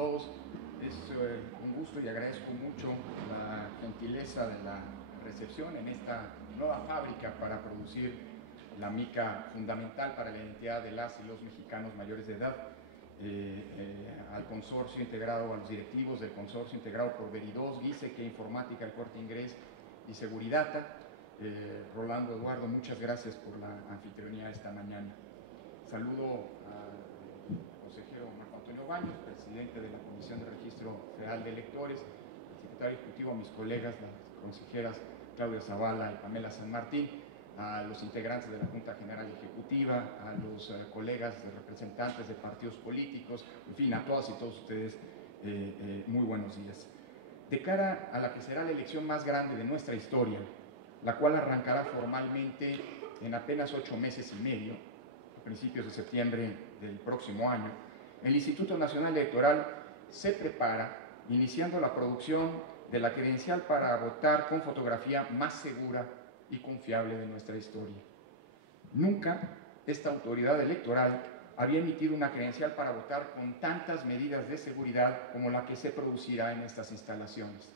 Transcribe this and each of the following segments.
todos. Es un gusto y agradezco mucho la gentileza de la recepción en esta nueva fábrica para producir la mica fundamental para la identidad de las y los mexicanos mayores de edad. Al consorcio integrado, a los directivos del consorcio integrado por Veridós, Giesecke, Informática, El Corte Inglés y Seguridata. Rolando, Eduardo, muchas gracias por la anfitrionía esta mañana. Saludo al consejero Marco Antonio Baños, presidente de la Comisión de Registro Federal de Electores, al secretario ejecutivo, a mis colegas, las consejeras Claudia Zavala y Pamela San Martín, a los integrantes de la Junta General Ejecutiva, a los colegas de representantes de partidos políticos, en fin, a todas y todos ustedes, muy buenos días. De cara a la que será la elección más grande de nuestra historia, la cual arrancará formalmente en apenas 8 meses y medio, a principios de septiembre del próximo año, el Instituto Nacional Electoral se prepara iniciando la producción de la credencial para votar con fotografía más segura y confiable de nuestra historia. Nunca esta autoridad electoral había emitido una credencial para votar con tantas medidas de seguridad como la que se producirá en estas instalaciones.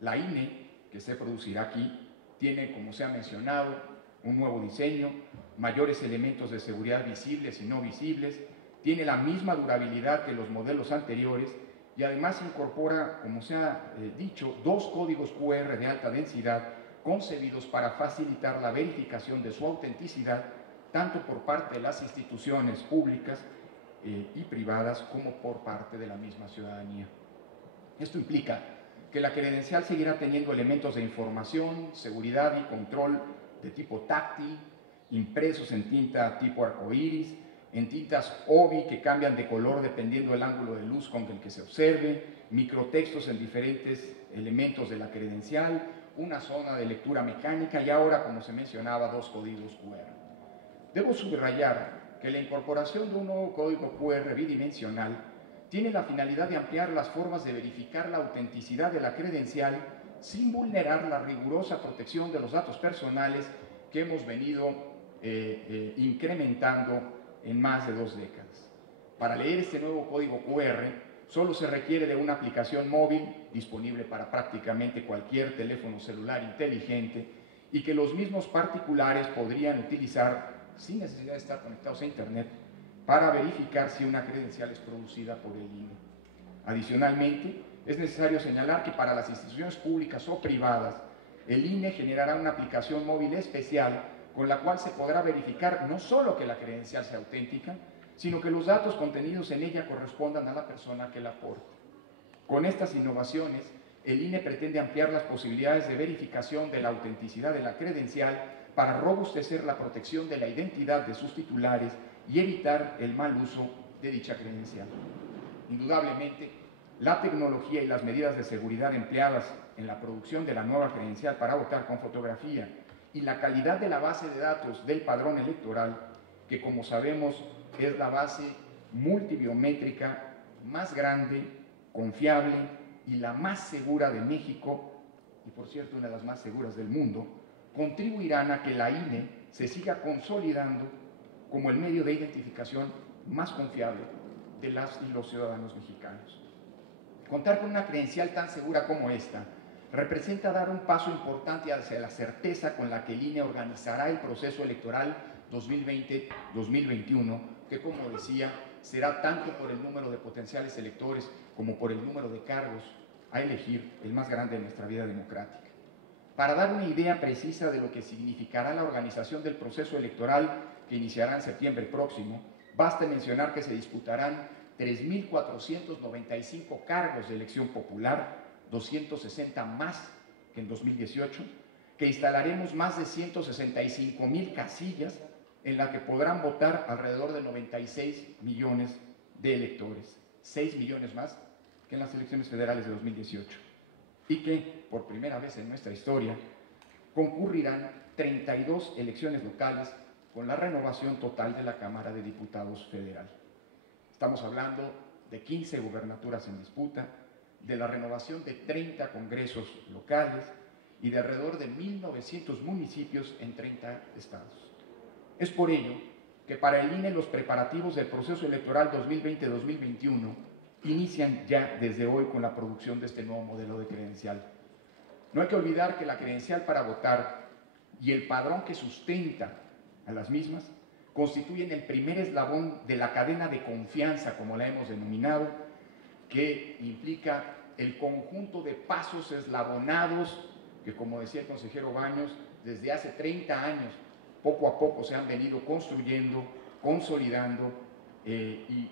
La INE, que se producirá aquí, tiene, como se ha mencionado, un nuevo diseño, mayores elementos de seguridad visibles y no visibles, tiene la misma durabilidad que los modelos anteriores y además incorpora, como se ha dicho, 2 códigos QR de alta densidad concebidos para facilitar la verificación de su autenticidad, tanto por parte de las instituciones públicas y privadas como por parte de la misma ciudadanía. Esto implica que la credencial seguirá teniendo elementos de información, seguridad y control de tipo táctil, impresos en tinta tipo arcoíris, en tintas OBI que cambian de color dependiendo del ángulo de luz con el que se observe, microtextos en diferentes elementos de la credencial, una zona de lectura mecánica y ahora, como se mencionaba, 2 códigos QR. Debo subrayar que la incorporación de un nuevo código QR bidimensional tiene la finalidad de ampliar las formas de verificar la autenticidad de la credencial sin vulnerar la rigurosa protección de los datos personales que hemos venido incrementando en más de 2 décadas. Para leer este nuevo código QR solo se requiere de una aplicación móvil disponible para prácticamente cualquier teléfono celular inteligente y que los mismos particulares podrían utilizar sin necesidad de estar conectados a Internet para verificar si una credencial es producida por el INE. Adicionalmente, es necesario señalar que para las instituciones públicas o privadas, el INE generará una aplicación móvil especial con la cual se podrá verificar no solo que la credencial sea auténtica, sino que los datos contenidos en ella correspondan a la persona que la porta. Con estas innovaciones, el INE pretende ampliar las posibilidades de verificación de la autenticidad de la credencial para robustecer la protección de la identidad de sus titulares y evitar el mal uso de dicha credencial. Indudablemente, la tecnología y las medidas de seguridad empleadas en la producción de la nueva credencial para votar con fotografía y la calidad de la base de datos del padrón electoral, que como sabemos es la base multibiométrica más grande, confiable y la más segura de México, y por cierto una de las más seguras del mundo, contribuirán a que la INE se siga consolidando como el medio de identificación más confiable de las y los ciudadanos mexicanos. Contar con una credencial tan segura como esta representa dar un paso importante hacia la certeza con la que el INE organizará el proceso electoral 2020-2021, que, como decía, será tanto por el número de potenciales electores como por el número de cargos a elegir, el más grande de nuestra vida democrática. Para dar una idea precisa de lo que significará la organización del proceso electoral que iniciará en septiembre próximo, basta mencionar que se disputarán 3.495 cargos de elección popular, 260 más que en 2018, que instalaremos más de 165,000 casillas en las que podrán votar alrededor de 96 millones de electores, 6 millones más que en las elecciones federales de 2018, y que, por primera vez en nuestra historia, concurrirán 32 elecciones locales con la renovación total de la Cámara de Diputados Federal. Estamos hablando de 15 gubernaturas en disputa, de la renovación de 30 congresos locales y de alrededor de 1.900 municipios en 30 estados. Es por ello que para el INE los preparativos del proceso electoral 2020-2021 inician ya desde hoy con la producción de este nuevo modelo de credencial. No hay que olvidar que la credencial para votar y el padrón que sustenta a las mismas constituyen el primer eslabón de la cadena de confianza, como la hemos denominado, que implica el conjunto de pasos eslabonados que, como decía el consejero Baños, desde hace 30 años, poco a poco se han venido construyendo, consolidando y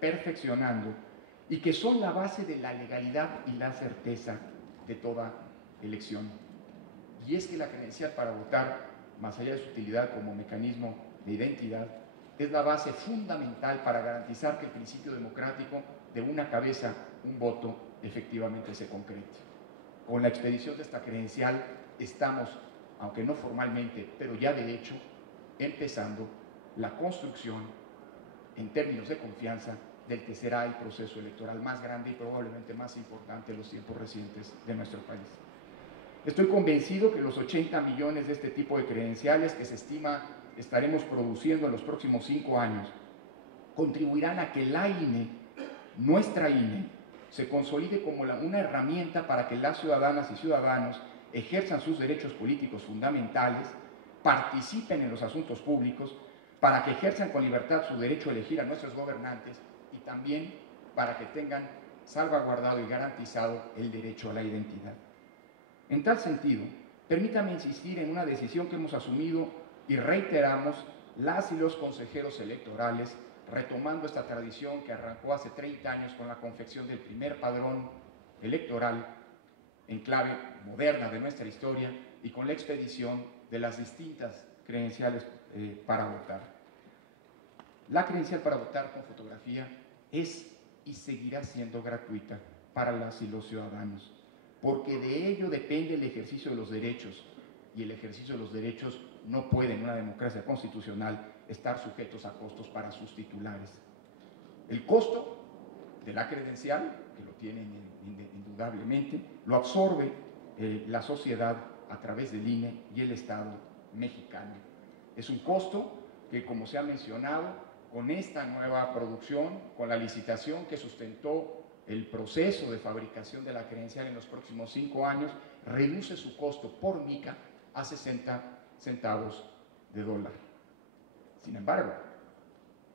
perfeccionando, y que son la base de la legalidad y la certeza de toda elección. Y es que la credencial para votar, más allá de su utilidad como mecanismo de identidad, es la base fundamental para garantizar que el principio democrático de una cabeza, un voto, efectivamente se concrete. Con la expedición de esta credencial estamos, aunque no formalmente, pero ya de hecho, empezando la construcción, en términos de confianza, del que será el proceso electoral más grande y probablemente más importante en los tiempos recientes de nuestro país. Estoy convencido que los 80 millones de este tipo de credenciales que se estima estaremos produciendo en los próximos 5 años contribuirán a que la INE, nuestra INE, se consolide como una herramienta para que las ciudadanas y ciudadanos ejerzan sus derechos políticos fundamentales, participen en los asuntos públicos, para que ejerzan con libertad su derecho a elegir a nuestros gobernantes y también para que tengan salvaguardado y garantizado el derecho a la identidad. En tal sentido, permítame insistir en una decisión que hemos asumido y reiteramos las y los consejeros electorales, retomando esta tradición que arrancó hace 30 años con la confección del primer padrón electoral en clave moderna de nuestra historia y con la expedición de las distintas credenciales para votar. La credencial para votar con fotografía es y seguirá siendo gratuita para las y los ciudadanos, porque de ello depende el ejercicio de los derechos, y el ejercicio de los derechos no puede en una democracia constitucional estar sujetos a costos para sus titulares. El costo de la credencial, que lo tienen indudablemente, lo absorbe la sociedad a través del INE y el Estado mexicano. Es un costo que, como se ha mencionado, con esta nueva producción, con la licitación que sustentó el proceso de fabricación de la credencial en los próximos 5 años, reduce su costo por mica a 60 centavos de dólar. Sin embargo,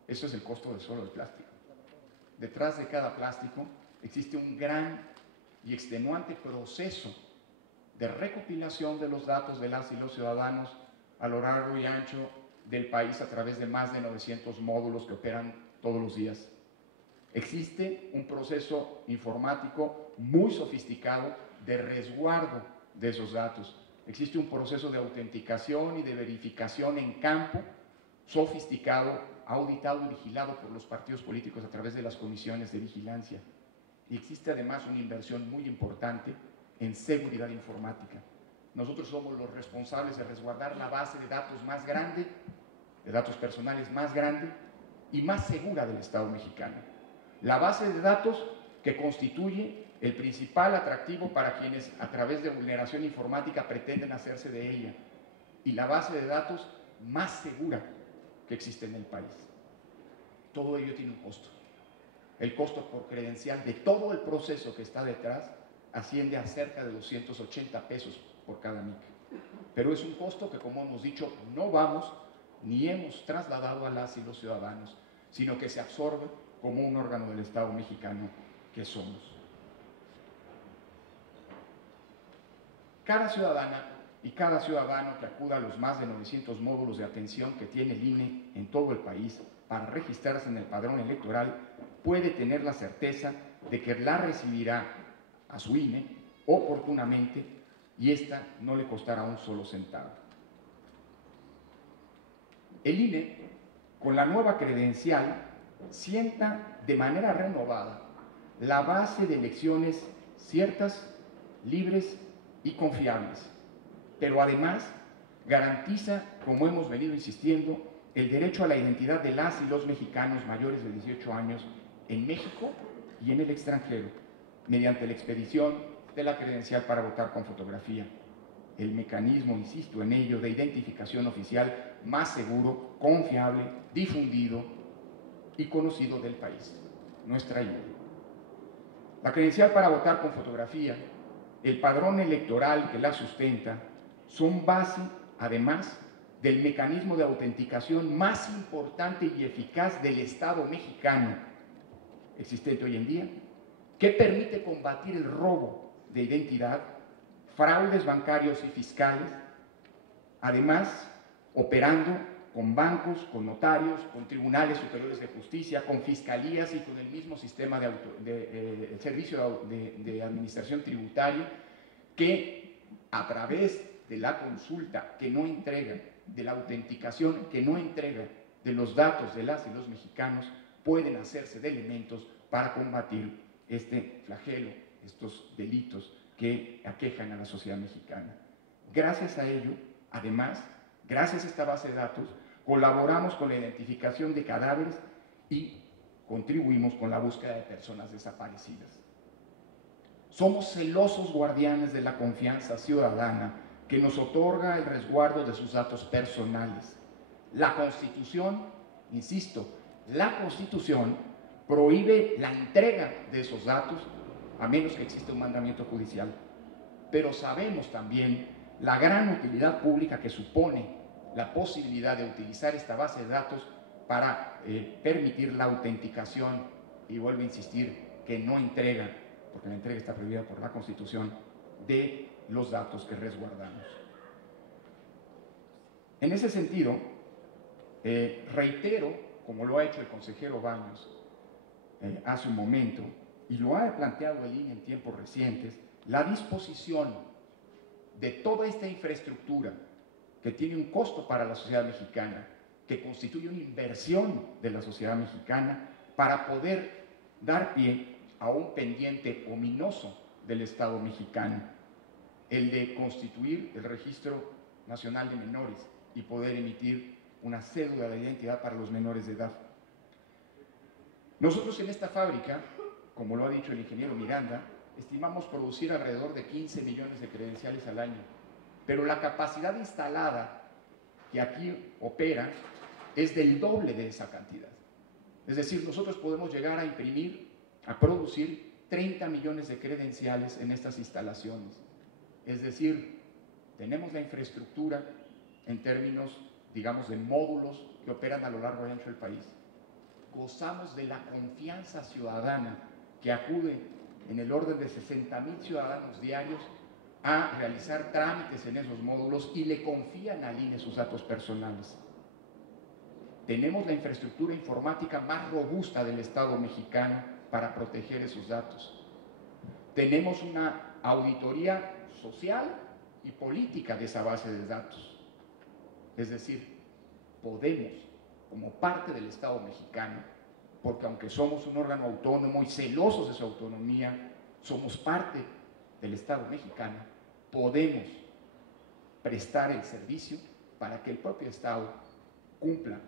eso es el costo de solo el plástico. Detrás de cada plástico existe un gran y extenuante proceso de recopilación de los datos de las y los ciudadanos a lo largo y ancho del país a través de más de 900 módulos que operan todos los días. Existe un proceso informático muy sofisticado de resguardo de esos datos. Existe un proceso de autenticación y de verificación en campo sofisticado, auditado y vigilado por los partidos políticos a través de las comisiones de vigilancia. Y existe además una inversión muy importante en seguridad informática. Nosotros somos los responsables de resguardar la base de datos más grande, de datos personales más grande y más segura del Estado mexicano. La base de datos que constituye el principal atractivo para quienes a través de vulneración informática pretenden hacerse de ella, y la base de datos más segura que existe en el país. Todo ello tiene un costo. El costo por credencial de todo el proceso que está detrás asciende a cerca de 280 pesos por cada mica. Pero es un costo que, como hemos dicho, no vamos ni hemos trasladado a las y los ciudadanos, sino que se absorbe como un órgano del Estado mexicano que somos. Cada ciudadana y cada ciudadano que acuda a los más de 900 módulos de atención que tiene el INE en todo el país para registrarse en el padrón electoral puede tener la certeza de que la recibirá a su INE oportunamente y esta no le costará un solo centavo. El INE, con la nueva credencial, sienta de manera renovada la base de elecciones ciertas, libres y confiables, pero además garantiza, como hemos venido insistiendo, el derecho a la identidad de las y los mexicanos mayores de 18 años en México y en el extranjero, mediante la expedición de la credencial para votar con fotografía, el mecanismo, insisto en ello, de identificación oficial más seguro, confiable, difundido y conocido del país. nuestra ayuda. La credencial para votar con fotografía, el padrón electoral que la sustenta, son base, además, del mecanismo de autenticación más importante y eficaz del Estado mexicano existente hoy en día, que permite combatir el robo de identidad, fraudes bancarios y fiscales, además operando con bancos, con notarios, con tribunales superiores de justicia, con fiscalías y con el mismo sistema de servicio de administración tributaria, que a través de la consulta que no entrega, de la autenticación que no entrega de los datos de las y los mexicanos, pueden hacerse de elementos para combatir este flagelo, estos delitos que aquejan a la sociedad mexicana. Gracias a ello, además, gracias a esta base de datos, colaboramos con la identificación de cadáveres y contribuimos con la búsqueda de personas desaparecidas. Somos celosos guardianes de la confianza ciudadana que nos otorga el resguardo de sus datos personales. La Constitución, insisto, la Constitución prohíbe la entrega de esos datos a menos que exista un mandamiento judicial. Pero sabemos también la gran utilidad pública que supone la posibilidad de utilizar esta base de datos para permitir la autenticación, y vuelvo a insistir que no entrega, porque la entrega está prohibida por la Constitución, de los datos que resguardamos. En ese sentido, reitero, como lo ha hecho el consejero Baños hace un momento, y lo ha planteado el INE en tiempos recientes, la disposición de toda esta infraestructura que tiene un costo para la sociedad mexicana, que constituye una inversión de la sociedad mexicana para poder dar pie a un pendiente ominoso del Estado mexicano, el de constituir el Registro Nacional de Menores y poder emitir una cédula de identidad para los menores de edad. Nosotros en esta fábrica, como lo ha dicho el ingeniero Miranda, estimamos producir alrededor de 15 millones de credenciales al año, pero la capacidad instalada que aquí opera es del doble de esa cantidad. Es decir, nosotros podemos llegar a imprimir, a producir 30 millones de credenciales en estas instalaciones. Es decir, tenemos la infraestructura en términos, digamos, de módulos que operan a lo largo y ancho del país. Gozamos de la confianza ciudadana que acude en el orden de 60,000 ciudadanos diarios a realizar trámites en esos módulos y le confían al INE sus datos personales. Tenemos la infraestructura informática más robusta del Estado mexicano para proteger esos datos. Tenemos una auditoría social y política de esa base de datos. Es decir, podemos, como parte del Estado mexicano, porque aunque somos un órgano autónomo y celosos de su autonomía, somos parte del Estado mexicano, podemos prestar el servicio para que el propio Estado cumpla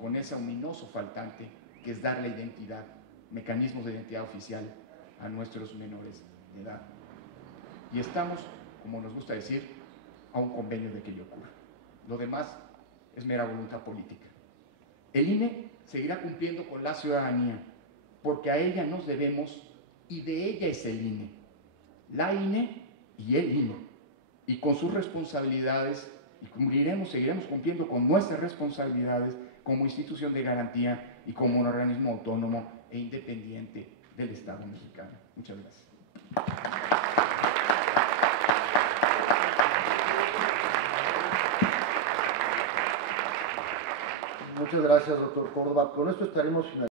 con ese ominoso faltante que es darle identidad, mecanismos de identidad oficial a nuestros menores de edad. Y estamos, como nos gusta decir, a un convenio de que ello ocurra. Lo demás es mera voluntad política. El INE seguirá cumpliendo con la ciudadanía, porque a ella nos debemos y de ella es el INE. La INE y el INE, y con sus responsabilidades, y seguiremos cumpliendo con nuestras responsabilidades como institución de garantía y como un organismo autónomo e independiente del Estado mexicano. Muchas gracias. Muchas gracias, doctor Córdoba. Con esto estaremos finalizando.